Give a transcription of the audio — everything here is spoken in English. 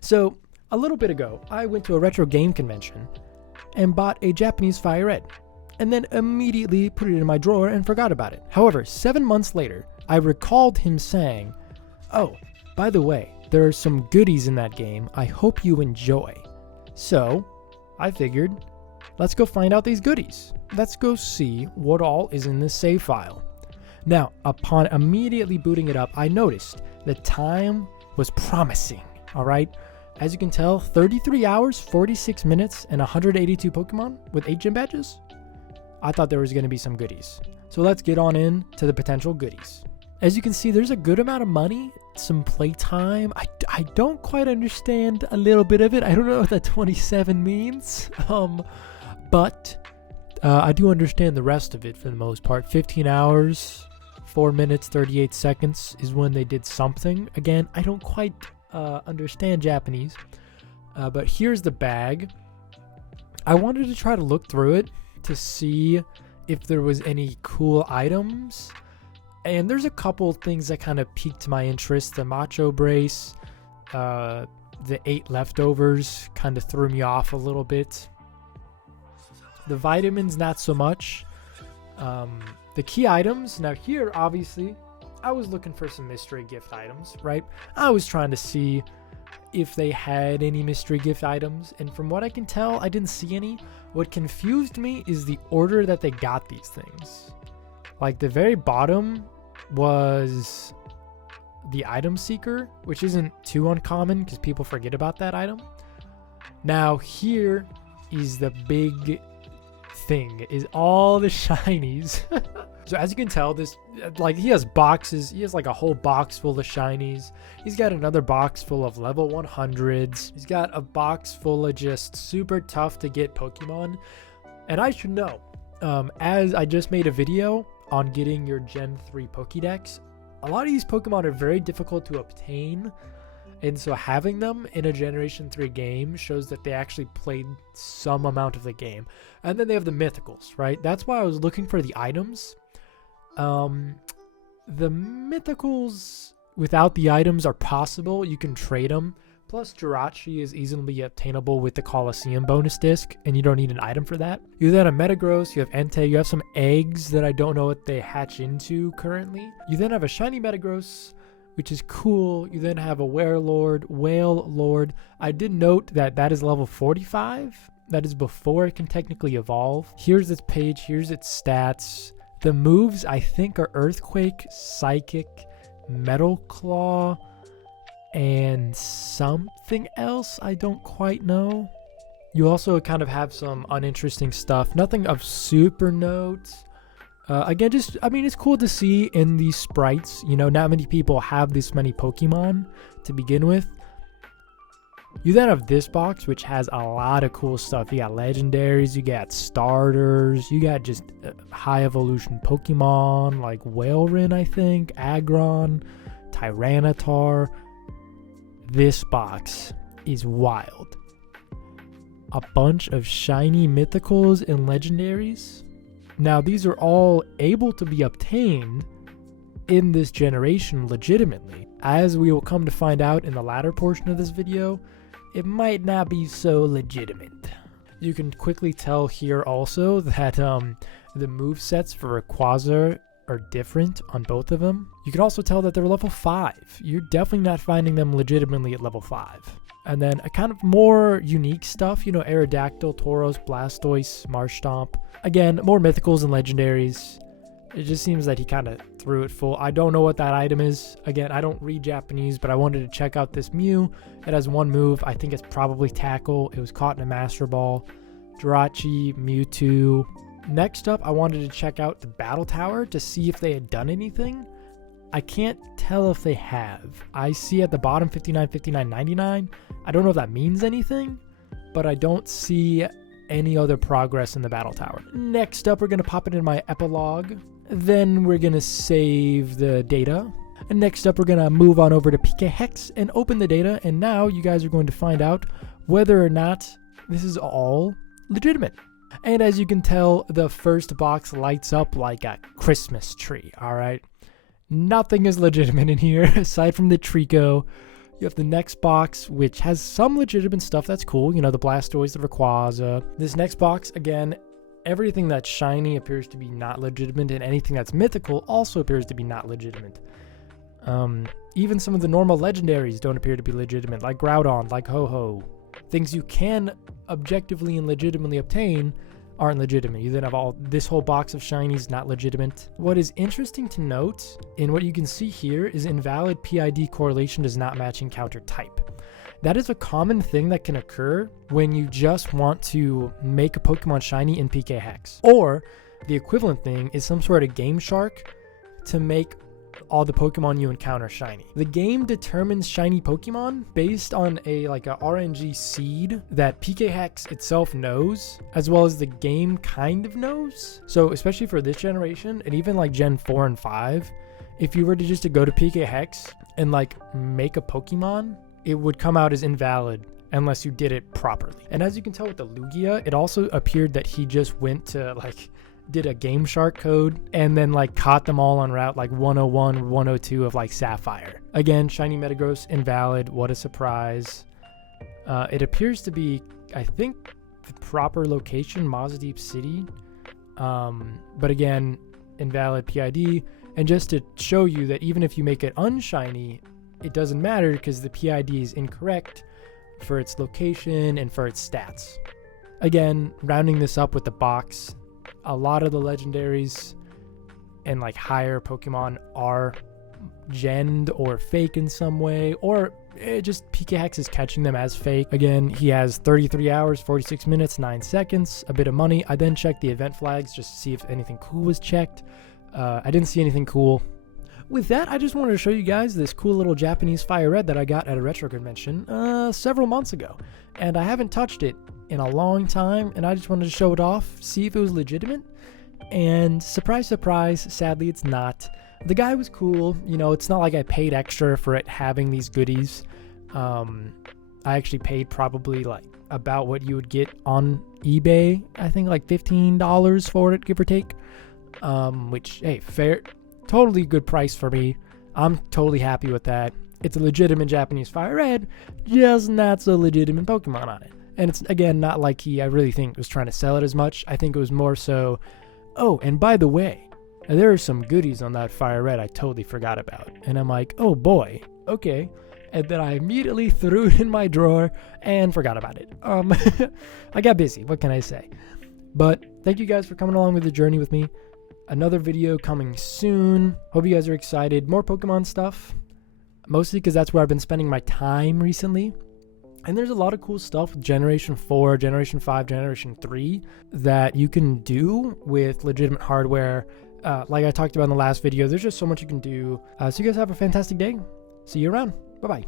So, a little bit ago, I went to a retro game convention and bought a Japanese FireRed, and then immediately put it in my drawer and forgot about it. However, 7 months later, I recalled him saying, "Oh, by the way, there are some goodies in that game. I hope you enjoy." So, I figured, let's go find out these goodies. Let's go see what all is in this save file. Now, upon immediately booting it up, I noticed the time was promising, all right? As you can tell, 33 hours, 46 minutes, and 182 Pokemon with 8 gym badges. I thought there was going to be some goodies. So let's get on in to the potential goodies. As you can see, there's a good amount of money, some playtime. I don't quite understand a little bit of it. I don't know what that 27 means, but I do understand the rest of it for the most part. 15 hours, 4 minutes, 38 seconds is when they did something. Again, I don't quite understand Japanese, but here's the bag. I wanted to try to look through it to see if there was any cool items, and there's a couple things that kind of piqued my interest. The Macho Brace, the 8 leftovers kind of threw me off a little bit. The vitamins, not so much. The key items, now here, obviously, I was looking for some mystery gift items, right? I was trying to see if they had any mystery gift items, and from what I can tell, I didn't see any. What confused me is the order that they got these things. Like, the very bottom was the item seeker, which isn't too uncommon because people forget about that item. Now, here is the big thing, is all the shinies. So as you can tell, this, like, he has boxes. He has like a whole box full of shinies. He's got another box full of level 100s. He's got a box full of just super tough to get Pokemon. And I should know, as I just made a video on getting your Gen 3 Pokédex, a lot of these Pokemon are very difficult to obtain. And so having them in a Generation 3 game shows that they actually played some amount of the game. And then they have the mythicals, right? That's why I was looking for the items. The mythicals without the items are possible. You can trade them. Plus, Jirachi is easily obtainable with the Colosseum bonus disc, and you don't need an item for that. You then have Metagross, you have Entei, you have some eggs that I don't know what they hatch into currently. You then have a shiny Metagross, which is cool. You then have a Whale Lord. I did note that that is level 45. That is before it can technically evolve. Here's its page, here's its stats. The moves, I think, are Earthquake, Psychic, Metal Claw, and something else I don't quite know. You also kind of have some uninteresting stuff. Nothing of super note. Again, just, I mean, it's cool to see in these sprites. You know, not many people have this many Pokemon to begin with. You then have this box, which has a lot of cool stuff. You got legendaries, you got starters, you got just high evolution Pokemon like Whaleren, I think, Aggron, Tyranitar. This box is wild. A bunch of shiny mythicals and legendaries. Now, these are all able to be obtained in this generation legitimately. As we will come to find out in the latter portion of this video, it might not be so legitimate. You can quickly tell here also that the movesets for Rayquaza are different on both of them. You can also tell that they're level 5. You're definitely not finding them legitimately at level 5. And then a kind of more unique stuff, you know, Aerodactyl, Tauros, Blastoise, Marshtomp. Again, more mythicals and legendaries. It just seems that he kind of threw it full. I don't know what that item is. Again, I don't read Japanese, but I wanted to check out this Mew. It has one move. I think it's probably Tackle. It was caught in a Master Ball. Jirachi, Mewtwo. Next up, I wanted to check out the Battle Tower to see if they had done anything. I can't tell if they have. I see at the bottom 59, 59, 99. I don't know if that means anything, but I don't see any other progress in the Battle Tower. Next up, we're going to pop it in my epilogue. Then we're going to save the data. And next up, we're going to move on over to PK Hex and open the data. And now you guys are going to find out whether or not this is all legitimate. And as you can tell, the first box lights up like a Christmas tree, all right? Nothing is legitimate in here aside from the Trico. You have the next box, which has some legitimate stuff that's cool. You know, the Blastoise, the Rayquaza. This next box, again, everything that's shiny appears to be not legitimate, and anything that's mythical also appears to be not legitimate. Even some of the normal legendaries don't appear to be legitimate, like Groudon, like Ho-Ho. Things you can objectively and legitimately obtain aren't legitimate. You then have this whole box of shinies not legitimate. What is interesting to note, and what you can see here, is invalid PID correlation does not match encounter type. That is a common thing that can occur when you just want to make a Pokemon shiny in PK Hex. Or the equivalent thing is some sort of Game Shark to make all the Pokemon you encounter shiny. The game determines shiny Pokemon based on a RNG seed that PK Hex itself knows, as well as the game kind of knows. So especially for this generation, and even like Gen 4 and 5, if you were to go to PK Hex and make a Pokemon, it would come out as invalid unless you did it properly. And as you can tell with the Lugia, it also appeared that he just went to did a Game Shark code and then caught them all on route 101, 102 of Sapphire. Again, shiny Metagross invalid. What a surprise. It appears to be, I think, the proper location, Mozdeep City. But again, invalid PID. And just to show you that even if you make it unshiny, it doesn't matter because the PID is incorrect for its location and for its stats. Again, rounding this up with the box, a lot of the legendaries and higher Pokemon are genned or fake in some way, or just PK Hex is catching them as fake. Again, he has 33 hours, 46 minutes, 9 seconds, a bit of money. I then checked the event flags just to see if anything cool was checked. I didn't see anything cool. With that, I just wanted to show you guys this cool little Japanese FireRed that I got at a retro convention several months ago, and I haven't touched it in a long time, and I just wanted to show it off, see if it was legitimate, and surprise, surprise, sadly it's not. The guy was cool, you know, it's not like I paid extra for it having these goodies. I actually paid probably about what you would get on eBay, I think $15 for it, give or take, which, hey, fair, totally good price for me. I'm totally happy with that. It's a legitimate Japanese FireRed, just not so legitimate Pokemon on it. And it's, again, not like I really think was trying to sell it as much. I think it was more so, oh, and by the way, there are some goodies on that FireRed I totally forgot about. And I'm like, oh boy, okay. And then I immediately threw it in my drawer and forgot about it. I got busy, what can I say? But thank you guys for coming along with the journey with me. Another video coming soon. Hope you guys are excited. More Pokemon stuff. Mostly because that's where I've been spending my time recently. And there's a lot of cool stuff with Generation 4, Generation 5, Generation 3 that you can do with legitimate hardware. Like I talked about in the last video, there's just so much you can do. So you guys have a fantastic day. See you around. Bye-bye.